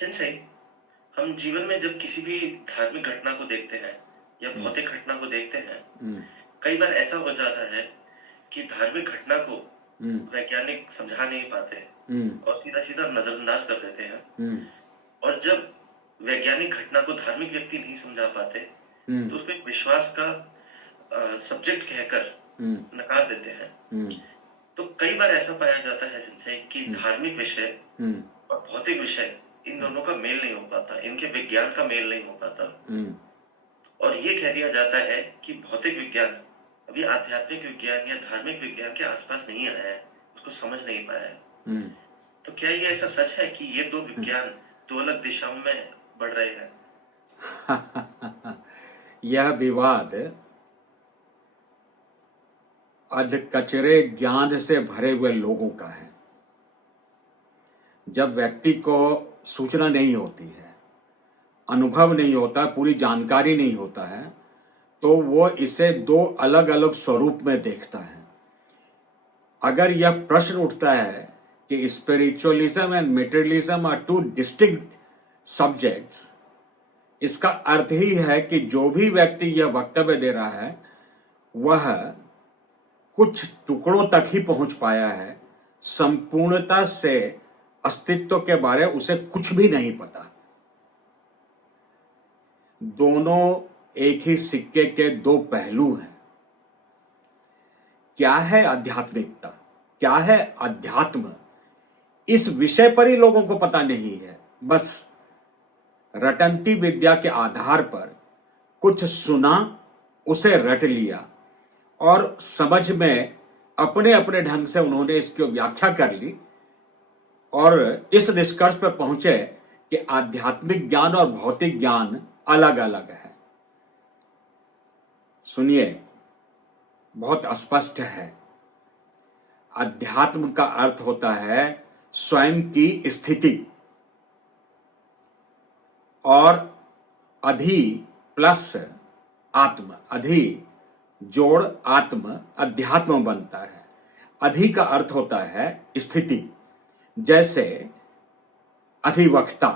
सिंचाई हम जीवन में जब किसी भी धार्मिक घटना को देखते हैं या हम्म, भौतिक घटना को देखते हैं, हम्म, कई बार ऐसा हो जाता है कि धार्मिक घटना को हम्म, वैज्ञानिक समझा नहीं पाते हम्म, और सीधा सीधा नजरअंदाज कर देते हैं। हम्म, और जब वैज्ञानिक घटना को धार्मिक व्यक्ति नहीं समझा पाते हम्म, तो उसको एक विश्वास का सब्जेक्ट कहकर हम्म, नकार देते हैं। हम्म, तो कई बार ऐसा पाया जाता है सिंचाई कि हम्म, धार्मिक विषय हम्म, और भौतिक विषय इन दोनों का मेल नहीं हो पाता, इनके विज्ञान का मेल नहीं हो पाता। हम्म, और ये कह दिया जाता है कि भौतिक विज्ञान अभी आध्यात्मिक विज्ञान या धार्मिक विज्ञान के आसपास नहीं आया है, उसको समझ नहीं पाया है। हम्म, तो क्या ये ऐसा सच है कि ये दो विज्ञान दो अलग दिशाओं में बढ़ रहे हैं? यह विवाद अधकचरे ज्ञान से भरे हुए लोगों का है। जब व्यक्ति को सूचना नहीं होती है, अनुभव नहीं होता, पूरी जानकारी नहीं होता है, तो वो इसे दो अलग अलग स्वरूप में देखता है। अगर यह प्रश्न उठता है कि spiritualism and materialism are two distinct subjects, इसका अर्थ ही है कि जो भी व्यक्ति यह वक्तव्य दे रहा है वह कुछ टुकड़ों तक ही पहुंच पाया है, संपूर्णता से अस्तित्व के बारे में उसे कुछ भी नहीं पता। दोनों एक ही सिक्के के दो पहलू हैं। क्या है आध्यात्मिकता, क्या है अध्यात्म, इस विषय पर ही लोगों को पता नहीं है। बस रटंती विद्या के आधार पर कुछ सुना, उसे रट लिया और समझ में अपने अपने ढंग से उन्होंने इसकी व्याख्या कर ली और इस निष्कर्ष पर पहुंचे कि आध्यात्मिक ज्ञान और भौतिक ज्ञान अलग अलग है। सुनिए, बहुत स्पष्ट है। अध्यात्म का अर्थ होता है स्वयं की स्थिति, और अधि प्लस आत्म, अधि जोड़ आत्म अध्यात्म बनता है। अधि का अर्थ होता है स्थिति। जैसे अधिवक्ता,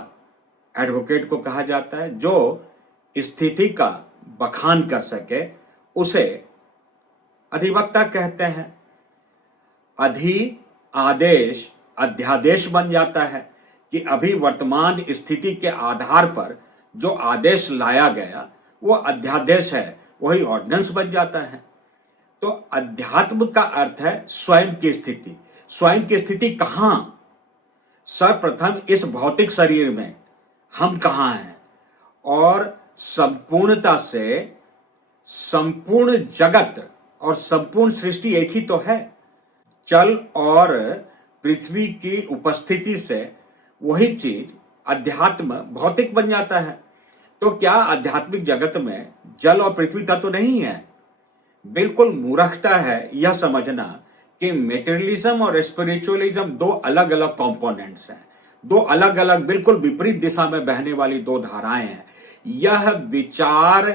एडवोकेट को कहा जाता है, जो स्थिति का बखान कर सके उसे अधिवक्ता कहते हैं। अधि आदेश अध्यादेश बन जाता है कि अभी वर्तमान स्थिति के आधार पर जो आदेश लाया गया वो अध्यादेश है, वही ऑर्डिनेंस बन जाता है। तो अध्यात्म का अर्थ है स्वयं की स्थिति। स्वयं की स्थिति कहां? सर्वप्रथम इस भौतिक शरीर में हम कहां हैं, और संपूर्णता से संपूर्ण जगत और संपूर्ण सृष्टि एक ही तो है। जल और पृथ्वी की उपस्थिति से वही चीज अध्यात्म भौतिक बन जाता है। तो क्या आध्यात्मिक जगत में जल और पृथ्वी तत्व नहीं है? बिल्कुल मूर्खता है यह समझना कि मेटेरियलिज्म और स्पिरिचुअलिज्म दो अलग अलग कंपोनेंट्स हैं, दो अलग अलग बिल्कुल विपरीत दिशा में बहने वाली दो धाराएं हैं। यह विचार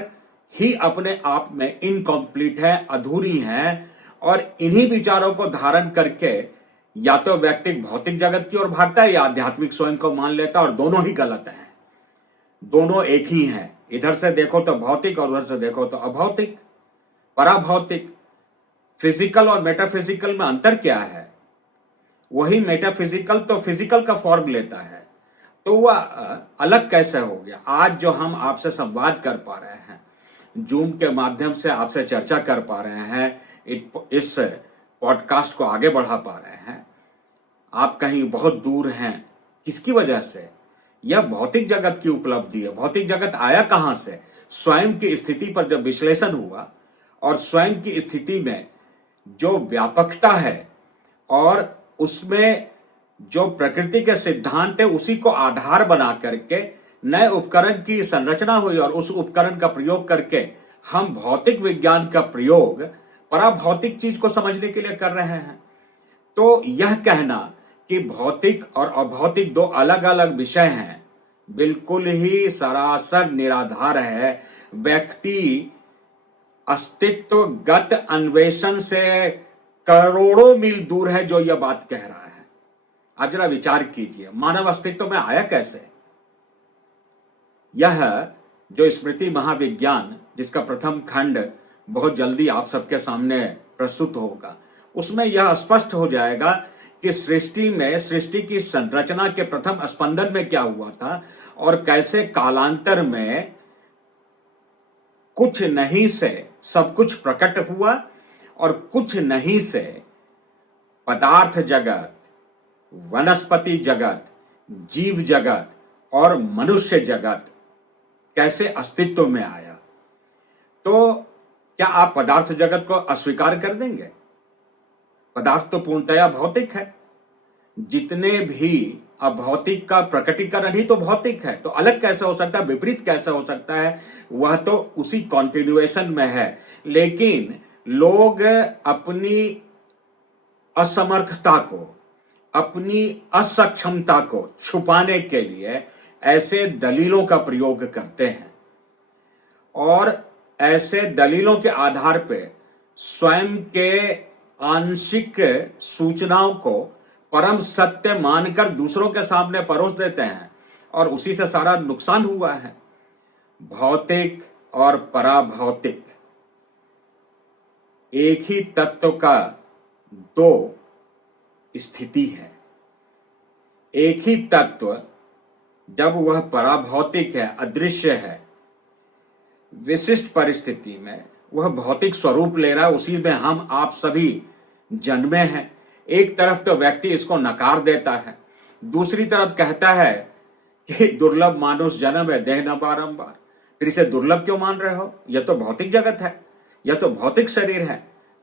ही अपने आप में इनकम्प्लीट है, अधूरी है, और इन्हीं विचारों को धारण करके या तो व्यक्ति भौतिक जगत की ओर भागता है या आध्यात्मिक स्वयं को मान लेता है, और दोनों ही गलत हैं। दोनों एक ही हैं। इधर से देखो तो भौतिक और उधर से देखो तो अभौतिक, पराभौतिक। फिजिकल और मेटाफिजिकल में अंतर क्या है? वही मेटाफिजिकल तो फिजिकल का फॉर्म लेता है, तो वह अलग कैसे हो गया? आज जो हम आपसे संवाद कर पा रहे हैं, जूम के माध्यम से आपसे चर्चा कर पा रहे हैं, इस पॉडकास्ट को आगे बढ़ा पा रहे हैं, आप कहीं बहुत दूर हैं, किसकी वजह से? यह भौतिक जगत की उपलब्धि है। भौतिक जगत आया कहां से? स्वयं की स्थिति पर जब विश्लेषण हुआ और स्वयं की स्थिति में जो व्यापकता है और उसमें जो प्रकृति के सिद्धांत है उसी को आधार बना करके नए उपकरण की संरचना हुई, और उस उपकरण का प्रयोग करके हम भौतिक विज्ञान का प्रयोग पराभौतिक चीज को समझने के लिए कर रहे हैं। तो यह कहना कि भौतिक और अभौतिक दो अलग अलग विषय हैं बिल्कुल ही सरासर निराधार है। व्यक्ति अस्तित्वगत अन्वेषण से करोड़ों मील दूर है जो यह बात कह रहा है। आप जरा विचार कीजिए, मानव अस्तित्व में आया कैसे? यह जो स्मृति महाविज्ञान जिसका प्रथम खंड बहुत जल्दी आप सबके सामने प्रस्तुत होगा, उसमें यह स्पष्ट हो जाएगा कि सृष्टि में सृष्टि की संरचना के प्रथम स्पंदन में क्या हुआ था और कैसे कालांतर में कुछ नहीं से सब कुछ प्रकट हुआ और कुछ नहीं से पदार्थ जगत, वनस्पति जगत, जीव जगत और मनुष्य जगत कैसे अस्तित्व में आया। तो क्या आप पदार्थ जगत को अस्वीकार कर देंगे? पदार्थ तो पूर्णतया भौतिक है। जितने भी अभौतिक का प्रकटीकरण ही तो भौतिक है, तो अलग कैसे हो सकता है, विपरीत कैसे हो सकता है? वह तो उसी कॉन्टिन्यूएशन में है। लेकिन लोग अपनी असमर्थता को, अपनी असक्षमता को छुपाने के लिए ऐसे दलीलों का प्रयोग करते हैं और ऐसे दलीलों के आधार पर स्वयं के आंशिक सूचनाओं को परम सत्य मानकर दूसरों के सामने परोस देते हैं और उसी से सारा नुकसान हुआ है। भौतिक और पराभौतिक एक ही तत्व का दो स्थिति है। एक ही तत्व जब वह पराभौतिक है, अदृश्य है, विशिष्ट परिस्थिति में वह भौतिक स्वरूप ले रहा है, उसी में हम आप सभी जन्मे हैं। एक तरफ तो व्यक्ति इसको नकार देता है, दूसरी तरफ कहता है कि दुर्लभ मानुष जन्म है, देह न बारंबार। फिर इसे दुर्लभ क्यों मान रहे हो? यह तो भौतिक जगत है, यह तो भौतिक शरीर है।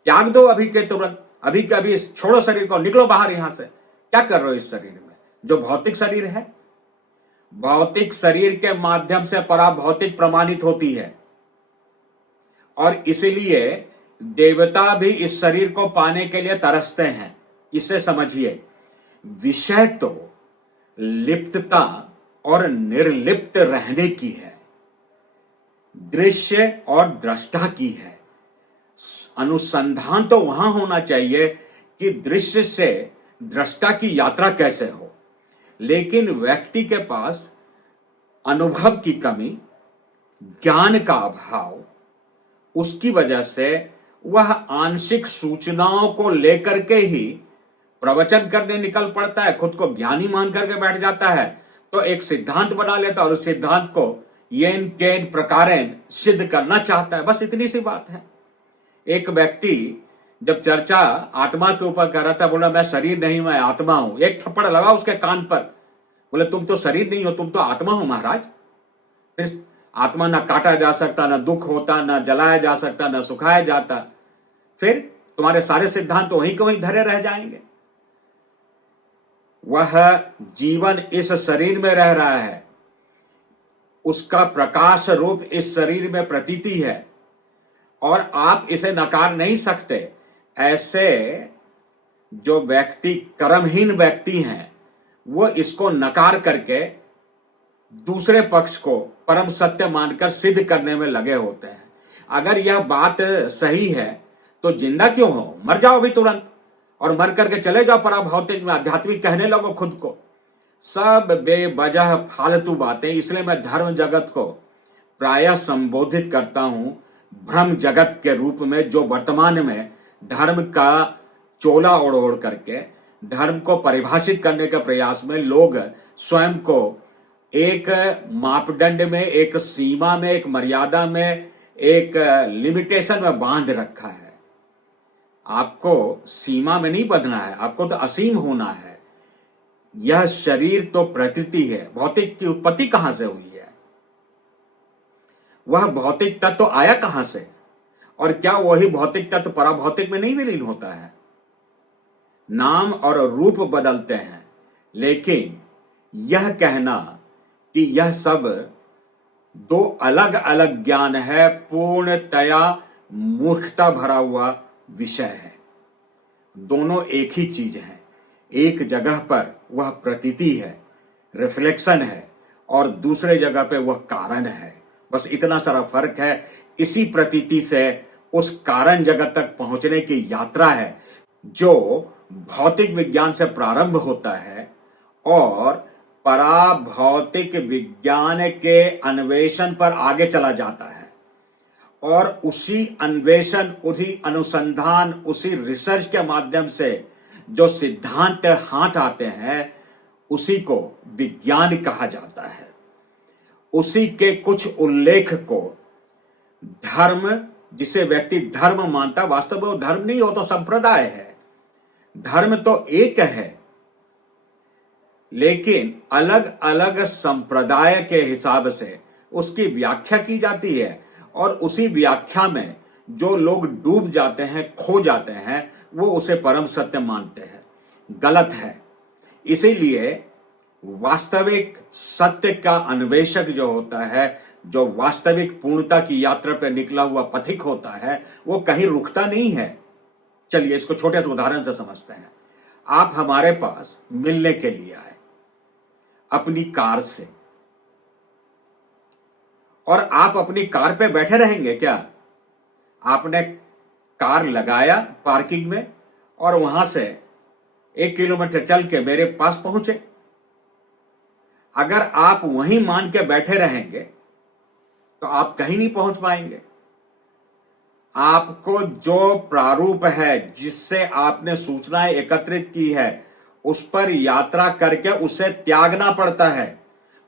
त्याग दो अभी के तुरंत, अभी के अभी छोड़ो शरीर को, निकलो बाहर यहां से। क्या कर रहे हो इस शरीर में जो भौतिक शरीर है? भौतिक शरीर के माध्यम से पराभौतिक प्रमाणित होती है और इसलिए देवता भी इस शरीर को पाने के लिए तरसते हैं। इसे समझिए, विषय तो लिप्तता और निर्लिप्त रहने की है, दृश्य और दृष्टा की है। अनुसंधान तो वहां होना चाहिए कि दृश्य से दृष्टा की यात्रा कैसे हो, लेकिन व्यक्ति के पास अनुभव की कमी, ज्ञान का अभाव, उसकी वजह से वह आंशिक सूचनाओं को लेकर के ही प्रवचन करने निकल पड़ता है, खुद को ज्ञानी मान करके बैठ जाता है, तो एक सिद्धांत बना लेता है और उस सिद्धांत को येन केन प्रकारेण सिद्ध करना चाहता है। बस इतनी सी बात है। एक व्यक्ति जब चर्चा आत्मा के ऊपर कर रहा था, बोला मैं शरीर नहीं, मैं आत्मा हूं। एक थप्पड़ लगा उसके कान पर, बोले तुम तो शरीर नहीं हो, तुम तो आत्मा हो महाराज। फिर आत्मा ना काटा जा सकता, ना दुख होता, ना जलाया जा सकता, ना सुखाया जाता, फिर तुम्हारे सारे सिद्धांत तो वहीं के वहीं धरे रह जाएंगे। वह जीवन इस शरीर में रह रहा है, उसका प्रकाश रूप इस शरीर में प्रतीति है और आप इसे नकार नहीं सकते। ऐसे जो व्यक्ति कर्महीन व्यक्ति हैं, वो इसको नकार करके दूसरे पक्ष को परम सत्य मानकर सिद्ध करने में लगे होते हैं। अगर यह बात सही है तो जिंदा क्यों हो? मर जाओ भी तुरंत और मर करके चले जाओ पराभौतिक में, आध्यात्मिक कहने लगो खुद को। सब बेवजह फालतू बातें। इसलिए मैं धर्म जगत को प्रायः संबोधित करता हूं भ्रम जगत के रूप में, जो वर्तमान में धर्म का चोला ओढ़ ओढ़ करके धर्म को परिभाषित करने के प्रयास में लोग स्वयं को एक मापदंड में, एक सीमा में, एक मर्यादा में, एक लिमिटेशन में बांध रखा है। आपको सीमा में नहीं बंधना है, आपको तो असीम होना है। यह शरीर तो प्रकृति है, भौतिक की उत्पत्ति कहां से हुई है? वह भौतिक तत्व तो आया कहां से? और क्या वही भौतिक तत्व पराभौतिक में नहीं विलीन होता है? नाम और रूप बदलते हैं, लेकिन यह कहना कि यह सब दो अलग अलग ज्ञान है, पूर्णतया मूर्खता भरा हुआ विषय है। दोनों एक ही चीज है। एक जगह पर वह प्रतीति है, रिफ्लेक्शन है, और दूसरे जगह पे वह कारण है। बस इतना सारा फर्क है। इसी प्रतीति से उस कारण जगत तक पहुंचने की यात्रा है जो भौतिक विज्ञान से प्रारंभ होता है और पराभौतिक विज्ञान के अन्वेषण पर आगे चला जाता है और उसी अन्वेषण, उसी अनुसंधान, उसी रिसर्च के माध्यम से जो सिद्धांत हाथ आते हैं उसी को विज्ञान कहा जाता है। उसी के कुछ उल्लेख को धर्म, जिसे व्यक्ति धर्म मानता, वास्तव में वो धर्म नहीं, हो तो संप्रदाय है। धर्म तो एक है, लेकिन अलग अलग संप्रदाय के हिसाब से उसकी व्याख्या की जाती है और उसी व्याख्या में जो लोग डूब जाते हैं, खो जाते हैं, वो उसे परम सत्य मानते हैं। गलत है। इसीलिए वास्तविक सत्य का अन्वेषक जो होता है, जो वास्तविक पूर्णता की यात्रा पर निकला हुआ पथिक होता है, वो कहीं रुकता नहीं है। चलिए इसको छोटे से उदाहरण से समझते हैं। आप हमारे पास मिलने के लिए आए अपनी कार से, और आप अपनी कार पे बैठे रहेंगे क्या? आपने कार लगाया पार्किंग में और वहां से 1 किलोमीटर चल के मेरे पास पहुंचे। अगर आप वहीं मान के बैठे रहेंगे तो आप कहीं नहीं पहुंच पाएंगे। आपको जो प्रारूप है, जिससे आपने सूचनाएं एकत्रित की है, उस पर यात्रा करके उसे त्यागना पड़ता है,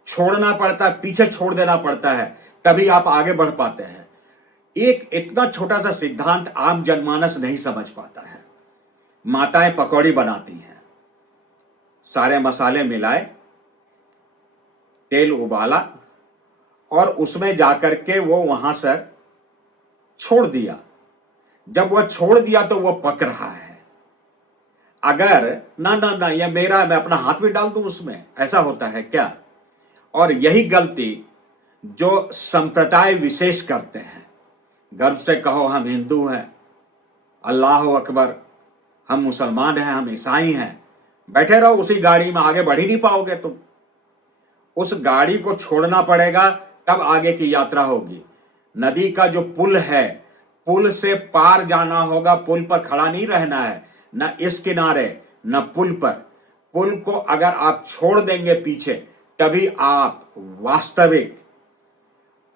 छोड़ना पड़ता है, पीछे छोड़ देना पड़ता है, तभी आप आगे बढ़ पाते हैं। एक इतना छोटा सा सिद्धांत आम जनमानस नहीं समझ पाता है। माताएं पकौड़ी बनाती हैं, सारे मसाले मिलाए, तेल उबाला और उसमें जाकर के वो वहां से छोड़ दिया। जब वह छोड़ दिया तो वह पक रहा है। अगर ना ना ना यह मेरा, मैं अपना हाथ भी डाल दूं उसमें, ऐसा होता है क्या? और यही गलती जो संप्रदाय विशेष करते हैं। गर्व से कहो हम हिंदू हैं, अल्लाह अकबर, हम मुसलमान हैं, हम ईसाई हैं। बैठे रहो उसी गाड़ी में, आगे बढ़ ही नहीं पाओगे तुम। उस गाड़ी को छोड़ना पड़ेगा, तब आगे की यात्रा होगी। नदी का जो पुल है, पुल से पार जाना होगा, पुल पर खड़ा नहीं रहना है, न इस किनारे न पुल पर। पुल को अगर आप छोड़ देंगे पीछे, तभी आप वास्तविक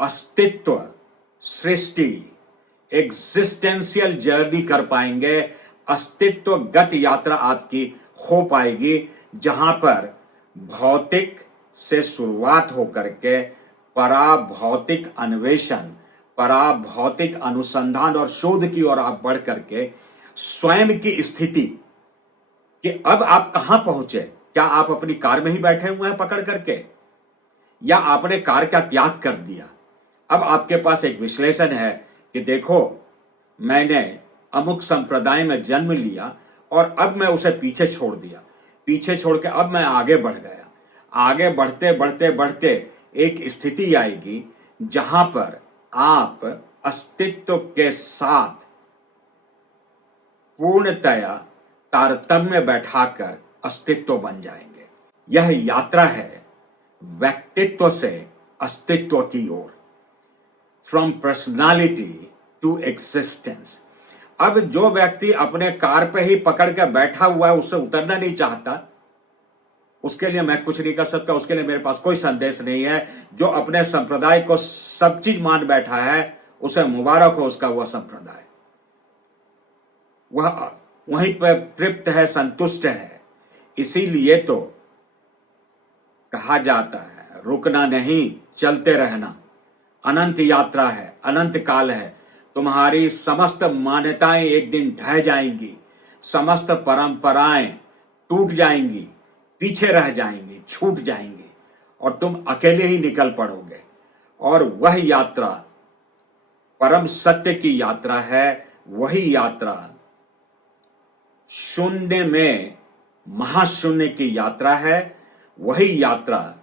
अस्तित्व, सृष्टि, एग्जिस्टेंशियल जर्नी कर पाएंगे। अस्तित्वगत यात्रा आपकी हो पाएगी, जहां पर भौतिक से शुरुआत होकर के पराभौतिक अन्वेषण, पराभौतिक अनुसंधान और शोध की ओर आप बढ़ करके स्वयं की स्थिति कि अब आप कहां पहुंचे। क्या आप अपनी कार में ही बैठे हुए हैं पकड़ करके, या आपने कार का त्याग कर दिया? अब आपके पास एक विश्लेषण है कि देखो, मैंने अमुक संप्रदाय में जन्म लिया और अब मैं उसे पीछे छोड़ दिया। पीछे छोड़ के अब मैं आगे बढ़ गया। आगे बढ़ते बढ़ते बढ़ते एक स्थिति आएगी जहां पर आप अस्तित्व के साथ पूर्णतया तारतम्य बैठाकर अस्तित्व बन जाएंगे। यह यात्रा है व्यक्तित्व से अस्तित्व की ओर, फ्रॉम पर्सनालिटी टू एग्जिस्टेंस। अब जो व्यक्ति अपने कार पे ही पकड़ के बैठा हुआ है, उससे उतरना नहीं चाहता, उसके लिए मैं कुछ नहीं कर सकता। उसके लिए मेरे पास कोई संदेश नहीं है। जो अपने संप्रदाय को सब चीज मान बैठा है, उसे मुबारक हो उसका वह संप्रदाय। वह वहीं पर तृप्त है, संतुष्ट है। इसीलिए तो कहा जाता है रुकना नहीं, चलते रहना। अनंत यात्रा है, अनंत काल है। तुम्हारी समस्त मान्यताएं एक दिन ढह जाएंगी, समस्त परंपराएं टूट जाएंगी, पीछे रह जाएंगी, छूट जाएंगी, और तुम अकेले ही निकल पड़ोगे। और वह यात्रा परम सत्य की यात्रा है। वही यात्रा शून्य में महाशून्य की यात्रा है। वही यात्रा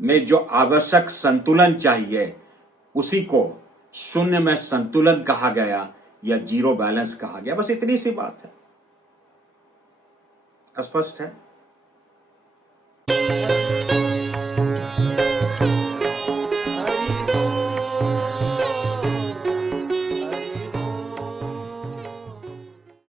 में जो आवश्यक संतुलन चाहिए, उसी को शून्य में संतुलन कहा गया या जीरो बैलेंस कहा गया। बस इतनी सी बात है। स्पष्ट है?